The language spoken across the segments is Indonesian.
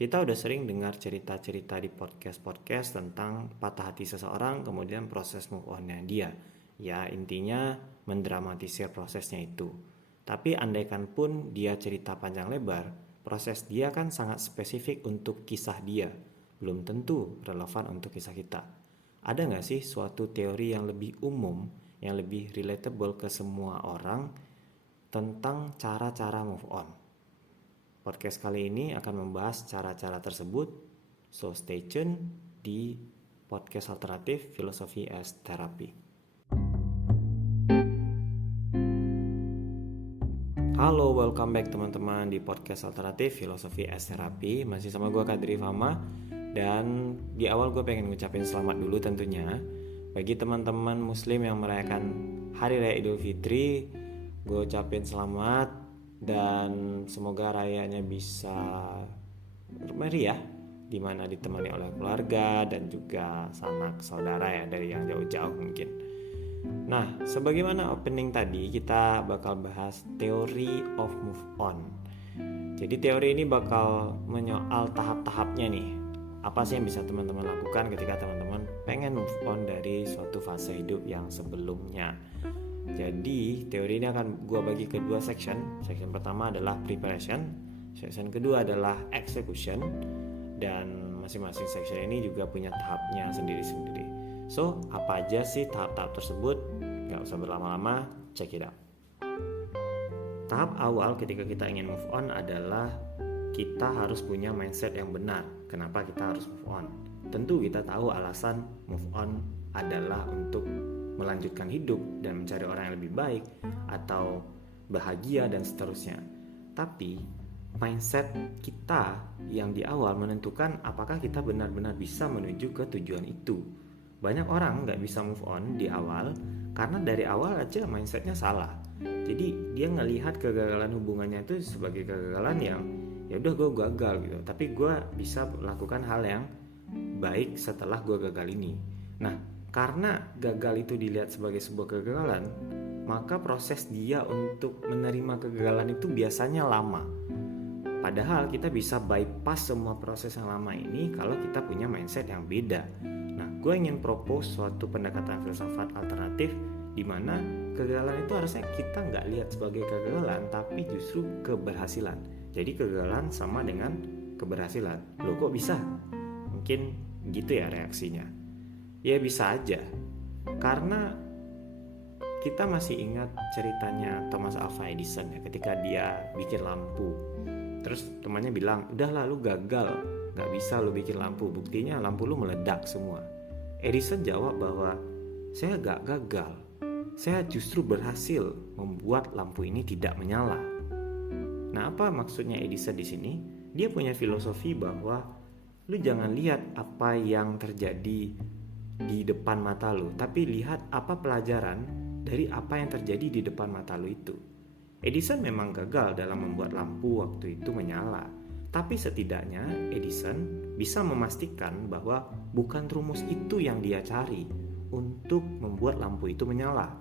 Kita udah sering dengar cerita-cerita di podcast-podcast tentang patah hati seseorang, kemudian proses move on-nya dia. Ya, intinya mendramatisir prosesnya itu. Tapi andaikan pun dia cerita panjang lebar, proses dia kan sangat spesifik untuk kisah dia. Belum tentu relevan untuk kisah kita. Ada nggak sih suatu teori yang lebih umum, yang lebih relatable ke semua orang tentang cara-cara move on? Podcast kali ini akan membahas cara-cara tersebut, so stay tune di podcast alternatif Philosophy as Therapy. Halo, welcome back teman-teman di podcast alternatif Philosophy as Therapy. Masih sama gue Kadri Fama. Dan di awal gue pengen ngucapin selamat dulu tentunya bagi teman-teman muslim yang merayakan Hari Raya Idul Fitri. Gue ucapin selamat dan semoga rayanya bisa meriah, dimana ditemani oleh keluarga dan juga sanak saudara ya dari yang jauh-jauh mungkin. Nah, sebagaimana opening tadi, kita bakal bahas theory of move on. Jadi teori ini bakal menyoal tahap-tahapnya nih. Apa sih yang bisa teman-teman lakukan ketika teman-teman pengen move on dari suatu fase hidup yang sebelumnya. Jadi teori ini akan gue bagi ke dua section. Section pertama adalah preparation, section kedua adalah execution. Dan masing-masing section ini juga punya tahapnya sendiri-sendiri. So, apa aja sih tahap-tahap tersebut? Gak usah berlama-lama, check it out. Tahap awal ketika kita ingin move on adalah kita harus punya mindset yang benar. Kenapa kita harus move on? Tentu kita tahu alasan move on adalah untuk melanjutkan hidup dan mencari orang yang lebih baik atau bahagia dan seterusnya. Tapi mindset kita yang di awal menentukan apakah kita benar-benar bisa menuju ke tujuan itu. Banyak orang gak bisa move on di awal karena dari awal aja mindsetnya salah. Jadi dia ngelihat kegagalan hubungannya itu sebagai kegagalan yang ya udah gue gagal gitu, tapi gue bisa melakukan hal yang baik setelah gue gagal ini. Nah, karena gagal itu dilihat sebagai sebuah kegagalan, maka proses dia untuk menerima kegagalan itu biasanya lama. Padahal kita bisa bypass semua proses yang lama ini kalau kita punya mindset yang beda. Nah, gue ingin propose suatu pendekatan filsafat alternatif di mana kegagalan itu harusnya kita nggak lihat sebagai kegagalan, tapi justru keberhasilan. Jadi kegagalan sama dengan keberhasilan. Loh kok bisa? Mungkin gitu ya reaksinya. Ya bisa aja. Karena kita masih ingat ceritanya Thomas Alva Edison ya, ketika dia bikin lampu. Terus temannya bilang, udahlah lu gagal, gak bisa lu bikin lampu, buktinya lampu lu meledak semua. Edison jawab bahwa saya gak gagal, saya justru berhasil membuat lampu ini tidak menyala. Nah, apa maksudnya Edison di sini? Dia punya filosofi bahwa lu jangan lihat apa yang terjadi di depan mata lu, tapi lihat apa pelajaran dari apa yang terjadi di depan mata lu itu. Edison memang gagal dalam membuat lampu waktu itu menyala, tapi setidaknya Edison bisa memastikan bahwa bukan rumus itu yang dia cari untuk membuat lampu itu menyala.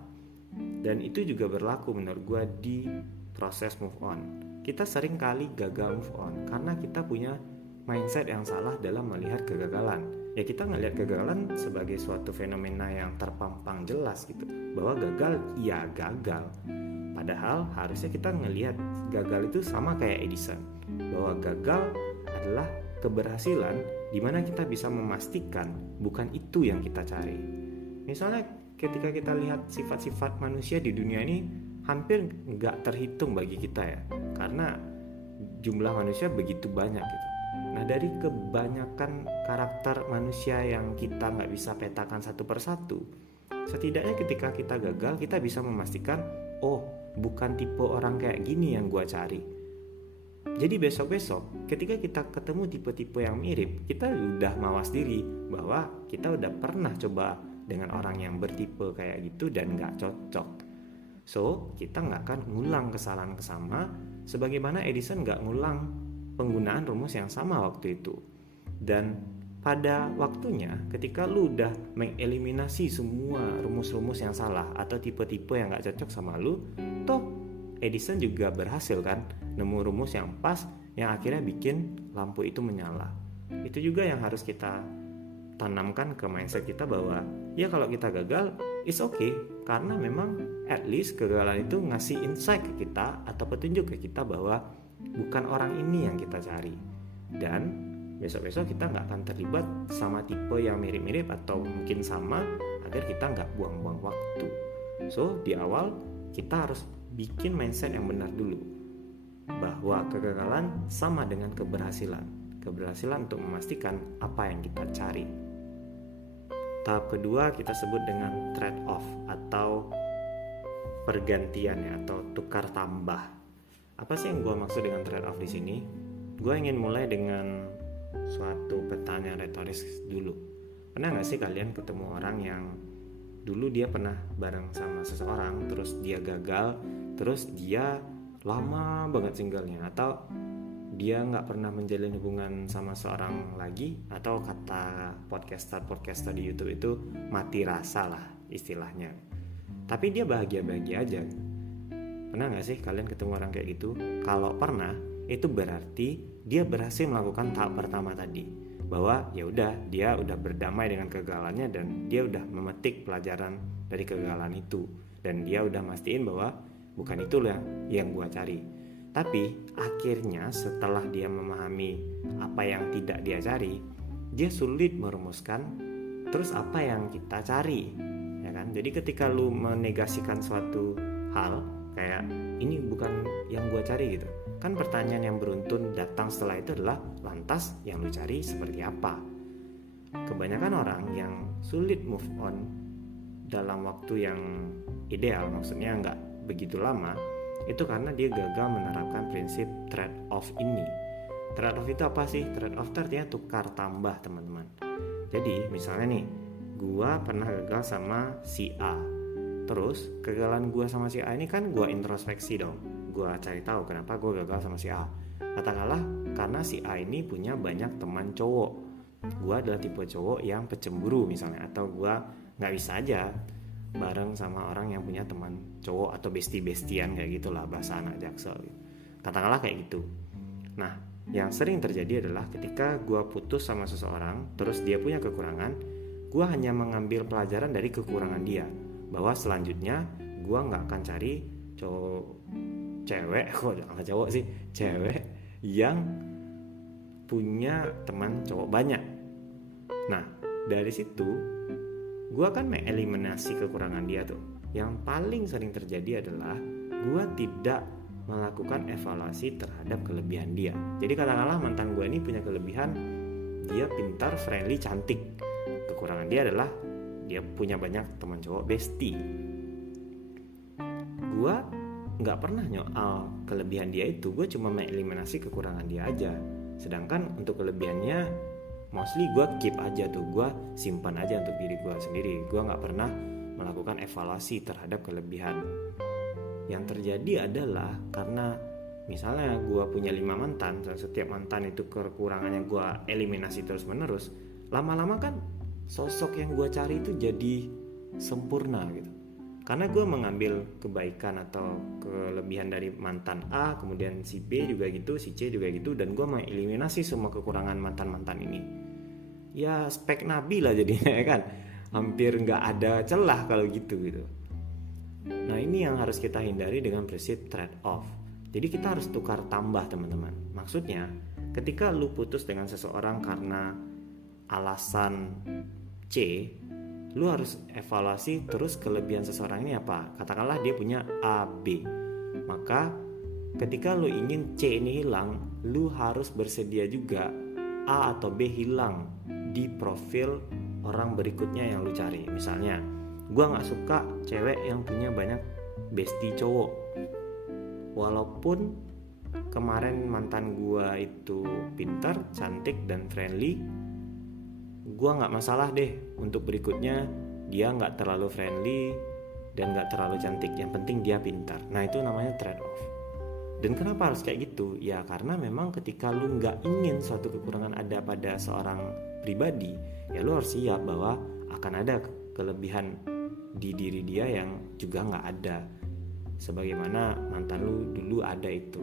Dan itu juga berlaku menurut gue di proses move on. Kita sering kali gagal move on karena kita punya mindset yang salah dalam melihat kegagalan. Ya kita ngelihat kegagalan sebagai suatu fenomena yang terpampang jelas gitu, bahwa gagal ya gagal. Padahal harusnya kita ngelihat gagal itu sama kayak Edison, bahwa gagal adalah keberhasilan di mana kita bisa memastikan bukan itu yang kita cari. Misalnya ketika kita lihat sifat-sifat manusia di dunia ini hampir nggak terhitung bagi kita ya, karena jumlah manusia begitu banyak gitu. Nah, dari kebanyakan karakter manusia yang kita nggak bisa petakan satu persatu, setidaknya ketika kita gagal, kita bisa memastikan, oh, bukan tipe orang kayak gini yang gua cari. Jadi besok-besok, ketika kita ketemu tipe-tipe yang mirip, kita udah mawas diri bahwa kita udah pernah coba dengan orang yang bertipe kayak gitu dan nggak cocok. So, kita nggak akan ngulang kesalahan sama, sebagaimana Edison nggak ngulang penggunaan rumus yang sama waktu itu. Dan pada waktunya, ketika lu udah mengeliminasi semua rumus-rumus yang salah atau tipe-tipe yang nggak cocok sama lu, toh Edison juga berhasil kan nemu rumus yang pas yang akhirnya bikin lampu itu menyala. Itu juga yang harus kita tanamkan ke mindset kita bahwa ya kalau kita gagal, it's okay, karena memang at least kegagalan itu ngasih insight ke kita atau petunjuk ke kita bahwa bukan orang ini yang kita cari, dan besok-besok kita nggak akan terlibat sama tipe yang mirip-mirip atau mungkin sama, agar kita nggak buang-buang waktu. So di awal kita harus bikin mindset yang benar dulu, bahwa kegagalan sama dengan keberhasilan untuk memastikan apa yang kita cari. Tahap kedua kita sebut dengan trade off atau pergantian ya, atau tukar tambah. Apa sih yang gue maksud dengan trade off di sini? Gue ingin mulai dengan suatu pertanyaan retoris dulu. Pernah nggak sih kalian ketemu orang yang dulu dia pernah bareng sama seseorang, terus dia gagal, terus dia lama banget singlenya, atau dia nggak pernah menjalin hubungan sama seorang lagi, atau kata podcaster di YouTube itu mati rasa lah istilahnya. Tapi dia bahagia-bahagia aja. Pernah nggak sih kalian ketemu orang kayak gitu? Kalau pernah, itu berarti dia berhasil melakukan tahap pertama tadi, bahwa ya udah dia udah berdamai dengan kegagalannya dan dia udah memetik pelajaran dari kegagalan itu, dan dia udah mastiin bahwa bukan itulah yang gua cari. Tapi akhirnya setelah dia memahami apa yang tidak dia cari, dia sulit merumuskan terus apa yang kita cari, ya kan? Jadi ketika lu menegasikan suatu hal kayak ini bukan yang gua cari gitu, kan pertanyaan yang beruntun datang setelah itu adalah lantas yang lu cari seperti apa? Kebanyakan orang yang sulit move on dalam waktu yang ideal, maksudnya nggak begitu lama, itu karena dia gagal menerapkan prinsip trade off ini. Trade off itu apa sih? Trade off itu artinya tukar tambah, teman-teman. Jadi misalnya nih, gua pernah gagal sama si A. Terus kegagalan gua sama si A ini kan gua introspeksi dong. Gua cari tahu kenapa gua gagal sama si A. Katakanlah karena si A ini punya banyak teman cowok. Gua adalah tipe cowok yang pecemburu misalnya, atau gua nggak bisa aja bareng sama orang yang punya teman cowok atau bestie-bestian kayak gitulah bahasa anak Jaksel gitu. Katakanlah kayak gitu. Nah, yang sering terjadi adalah ketika gue putus sama seseorang, terus dia punya kekurangan, gue hanya mengambil pelajaran dari kekurangan dia, bahwa selanjutnya gue nggak akan cari cewek yang punya teman cowok banyak. Nah, dari situ gue akan mengeliminasi kekurangan dia tuh. Yang paling sering terjadi adalah gue tidak melakukan evaluasi terhadap kelebihan dia. Jadi katakanlah mantan gue ini punya kelebihan, dia pintar, friendly, cantik. Kekurangan dia adalah dia punya banyak teman cowok bestie. Gue gak pernah nyoal kelebihan dia itu, gue cuma mengeliminasi kekurangan dia aja. Sedangkan untuk kelebihannya mostly gue keep aja tuh, gue simpan aja untuk diri gue sendiri. Gue gak pernah melakukan evaluasi terhadap kelebihan. Yang terjadi adalah karena misalnya gue punya 5 mantan, dan setiap mantan itu kekurangannya gue eliminasi terus menerus, lama-lama kan sosok yang gue cari itu jadi sempurna gitu. Karena gue mengambil kebaikan atau kelebihan dari mantan A, kemudian si B juga gitu, si C juga gitu, dan gue mengeliminasi semua kekurangan mantan-mantan ini. Ya spek nabi lah jadinya ya kan. Hampir gak ada celah kalau gitu. Nah ini yang harus kita hindari dengan prinsip trade off. Jadi kita harus tukar tambah, teman-teman. Maksudnya ketika lu putus dengan seseorang karena alasan C, lu harus evaluasi terus kelebihan seseorang ini apa. Katakanlah dia punya A, B. Maka ketika lu ingin C ini hilang, lu harus bersedia juga A atau B hilang di profil orang berikutnya yang lu cari. Misalnya, gua gak suka cewek yang punya banyak bestie cowok. Walaupun kemarin mantan gua itu pintar, cantik, dan friendly, gue gak masalah deh untuk berikutnya dia gak terlalu friendly dan gak terlalu cantik, yang penting dia pintar. Nah itu namanya trade off. Dan kenapa harus kayak gitu? Ya karena memang ketika lu gak ingin suatu kekurangan ada pada seorang pribadi, ya lu harus siap bahwa akan ada kelebihan di diri dia yang juga gak ada, sebagaimana mantan lu dulu ada itu.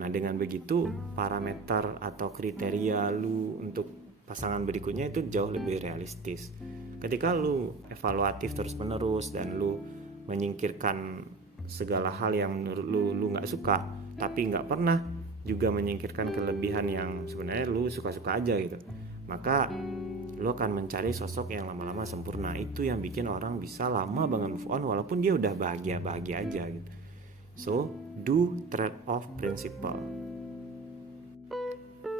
Nah dengan begitu parameter atau kriteria lu untuk pasangan berikutnya itu jauh lebih realistis. Ketika lu evaluatif terus menerus dan lu menyingkirkan segala hal yang menurut lu nggak suka, tapi nggak pernah juga menyingkirkan kelebihan yang sebenarnya lu suka-suka aja gitu, maka lu akan mencari sosok yang lama-lama sempurna. Itu yang bikin orang bisa lama banget move on walaupun dia udah bahagia-bahagia aja gitu. So do trade-off principle.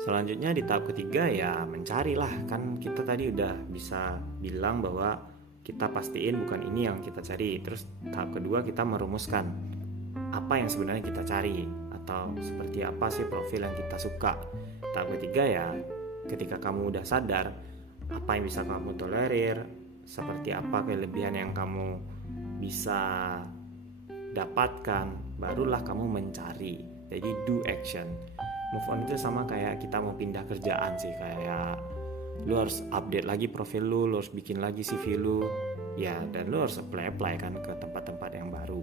Selanjutnya di tahap ketiga ya mencarilah. Kan kita tadi udah bisa bilang bahwa kita pastiin bukan ini yang kita cari. Terus tahap kedua kita merumuskan apa yang sebenarnya kita cari, atau seperti apa sih profil yang kita suka. Tahap ketiga ya ketika kamu udah sadar apa yang bisa kamu tolerir, seperti apa kelebihan yang kamu bisa dapatkan, barulah kamu mencari. Jadi do action. Move on itu sama kayak kita mau pindah kerjaan sih, kayak lu harus update lagi profil lu harus bikin lagi CV lu ya, dan lu harus apply kan ke tempat-tempat yang baru.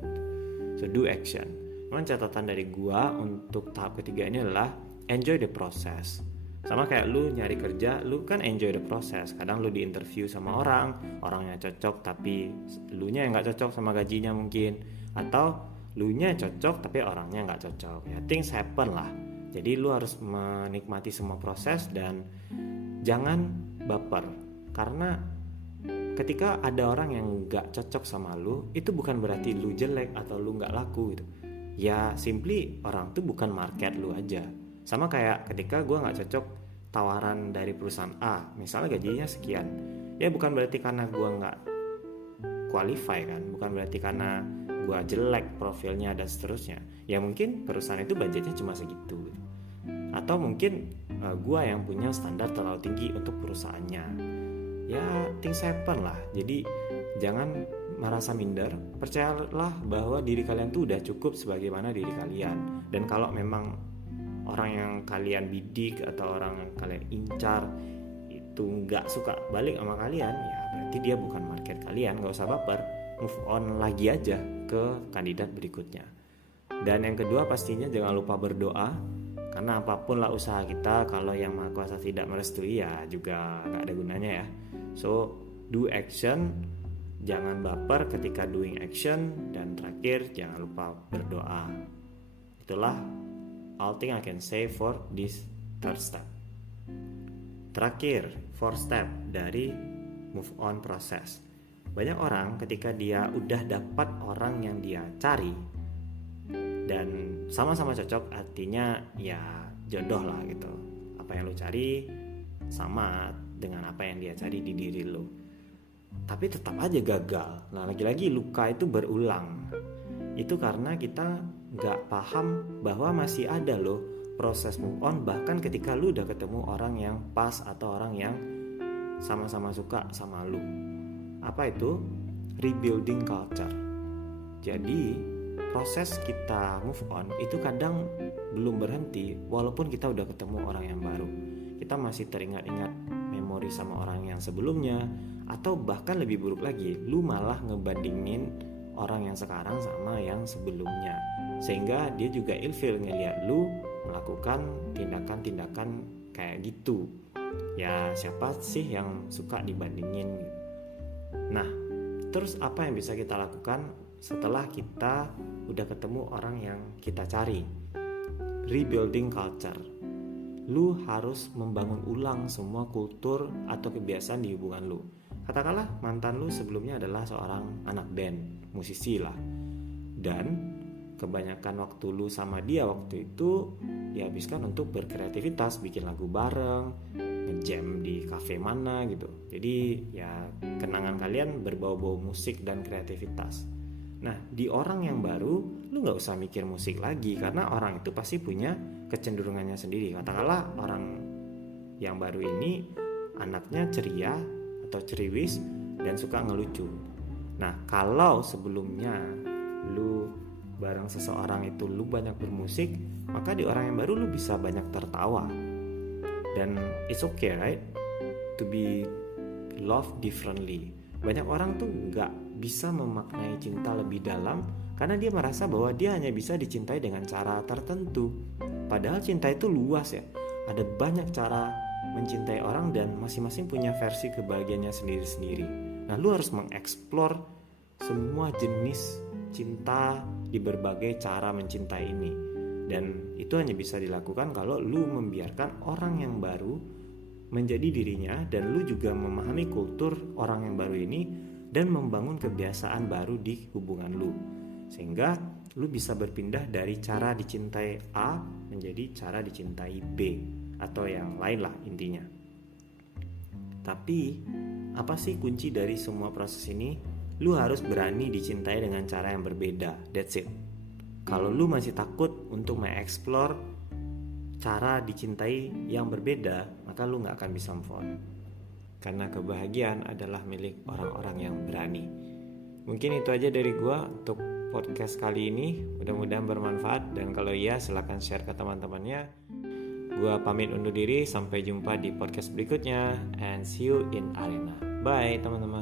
So do action. Memang catatan dari gua untuk tahap ketiga ini adalah enjoy the process. Sama kayak lu nyari kerja, lu kan enjoy the process. Kadang lu di interview sama orangnya cocok tapi lunya yang nggak cocok sama gajinya mungkin, atau lunya cocok tapi orangnya nggak cocok. Ya things happen lah. Jadi lu harus menikmati semua proses dan jangan baper, karena ketika ada orang yang nggak cocok sama lu, itu bukan berarti lu jelek atau lu nggak laku gitu. Ya simply orang tuh bukan market lu aja. Sama kayak ketika gue nggak cocok tawaran dari perusahaan A, misalnya gajinya sekian, ya bukan berarti karena gue nggak qualify kan, bukan berarti karena gue jelek profilnya dan seterusnya. Ya mungkin perusahaan itu budgetnya cuma segitu, atau mungkin gue yang punya standar terlalu tinggi untuk perusahaannya. Ya things happen lah. Jadi jangan merasa minder, percayalah bahwa diri kalian tuh udah cukup sebagaimana diri kalian. Dan kalau memang orang yang kalian bidik atau orang yang kalian incar itu nggak suka balik sama kalian, ya berarti dia bukan market kalian. Nggak usah baper, move on lagi aja ke kandidat berikutnya. Dan yang kedua pastinya jangan lupa berdoa, karena apapun lah usaha kita, kalau yang Maha Kuasa tidak merestui ya juga nggak ada gunanya ya. So do action, jangan baper ketika doing action, dan terakhir jangan lupa berdoa. Itulah all thing I can say for this third step. Terakhir, fourth step dari move on process. Banyak orang ketika dia udah dapat orang yang dia cari dan sama-sama cocok, artinya ya jodoh lah gitu. Apa yang lu cari sama dengan apa yang dia cari di diri lu, tapi tetap aja gagal. Nah lagi-lagi luka itu berulang. Itu karena kita gak paham bahwa masih ada loh proses move on, bahkan ketika lu udah ketemu orang yang pas atau orang yang sama-sama suka sama lu. Apa itu? Rebuilding culture. Jadi proses kita move on itu kadang belum berhenti walaupun kita udah ketemu orang yang baru. Kita masih teringat-ingat memori sama orang yang sebelumnya, atau bahkan lebih buruk lagi, lu malah ngebandingin orang yang sekarang sama yang sebelumnya, sehingga dia juga ilfil ngeliat lu melakukan tindakan-tindakan kayak gitu. Ya siapa sih yang suka dibandingin gitu. Nah terus apa yang bisa kita lakukan setelah kita udah ketemu orang yang kita cari? Rebuilding culture. Lu harus membangun ulang semua kultur atau kebiasaan di hubungan lu. Katakanlah mantan lu sebelumnya adalah seorang anak band, musisi lah, dan kebanyakan waktu lu sama dia waktu itu dihabiskan untuk berkreativitas, bikin lagu bareng, nge-jam di cafe mana gitu. Jadi ya kenangan kalian berbau-bau musik dan kreativitas. Nah di orang yang baru lu gak usah mikir musik lagi, karena orang itu pasti punya kecenderungannya sendiri. Katakanlah orang yang baru ini anaknya ceria atau ceriwis dan suka ngelucu. Nah kalau sebelumnya lu bareng seseorang itu lu banyak bermusik, maka di orang yang baru lu bisa banyak tertawa. Dan it's okay right to be loved differently. Banyak orang tuh gak bisa memaknai cinta lebih dalam karena dia merasa bahwa dia hanya bisa dicintai dengan cara tertentu. Padahal cinta itu luas ya. Ada banyak cara mencintai orang dan masing-masing punya versi kebahagiaannya sendiri-sendiri. Nah, lu harus mengeksplor semua jenis cinta di berbagai cara mencintai ini. Dan itu hanya bisa dilakukan kalau lu membiarkan orang yang baru menjadi dirinya, dan lu juga memahami kultur orang yang baru ini dan membangun kebiasaan baru di hubungan lu. Sehingga lu bisa berpindah dari cara dicintai A menjadi cara dicintai B atau yang lain lah intinya. Tapi apa sih kunci dari semua proses ini? Lu harus berani dicintai dengan cara yang berbeda. That's it. Kalau lu masih takut untuk mengeksplor cara dicintai yang berbeda, maka lu gak akan bisa move on. Karena kebahagiaan adalah milik orang-orang yang berani. Mungkin itu aja dari gua untuk podcast kali ini. Mudah-mudahan bermanfaat, dan kalau iya silahkan share ke teman-temannya. Gua pamit undur diri, sampai jumpa di podcast berikutnya, and see you in arena. Bye teman-teman.